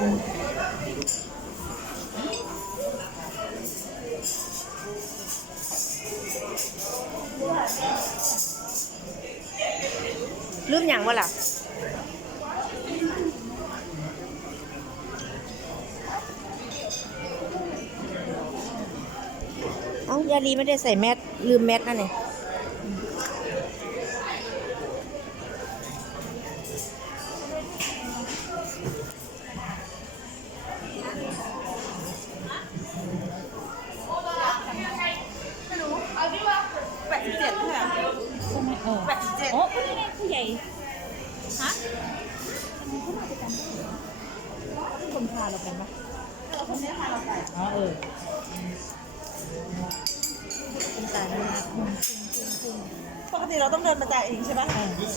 ลืมอย่างวะล่ะเอ้ายาลีไม่ได้ใส่แมสลืมแมสนั่นเอง ใหญ่ผู้ใหญ่ฮะคนพาเราไปปะคนนี้พาเราไปอ๋อเออคุณตาลมากปกติเราต้องเดินมาจ่ายเองใช่ปะเน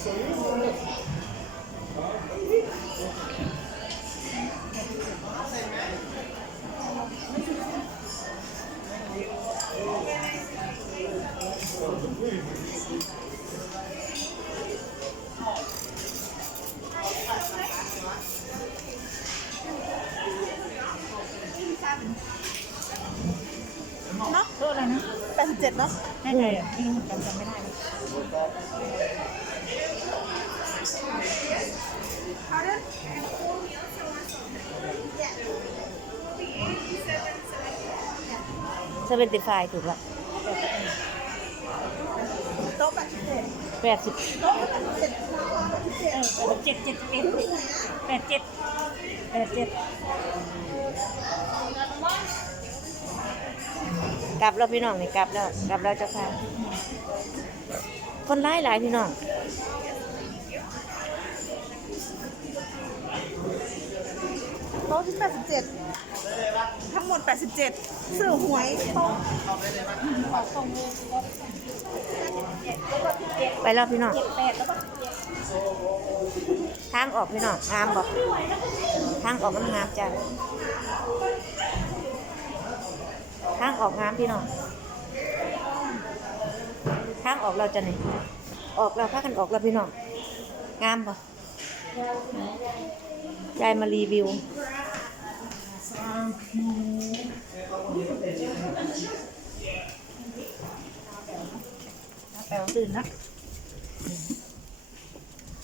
แปดสิบเจ็ดเนาะแน่ใจอะไม่รู้เหมือนกันจำไม่ได้แล้วเซเว่นติฟายถูกละโต๊ะแปดสิบเจ็ดแปดสิบโต๊ะแปดสิบเจ็ดแปดสิบเจ็ดเออเจ็ดเจ็ดเอ็ดแปดเจ็ดแปดเจ็ด กลับแล้วพี่น้องนี่กลับแล้วกลับแล้วเจ้าค่ะ คนร้ายหลายพี่น้องโต๊ะที่แปดสิบเจ็ดทั้งหมดแปดสิบเจ็ดซื้อหวยโต๊ะไปแล้วพี่น้องแปดแล้วก็ทางออกพี่น้องงามบอกทางออกมันงามจ้ะ ทางออกงามพี่น้องทางออกเราจะนี่ออกเราพากันออกเราพี่น้องงามปะยายมารีวิวแปดตื่นนะ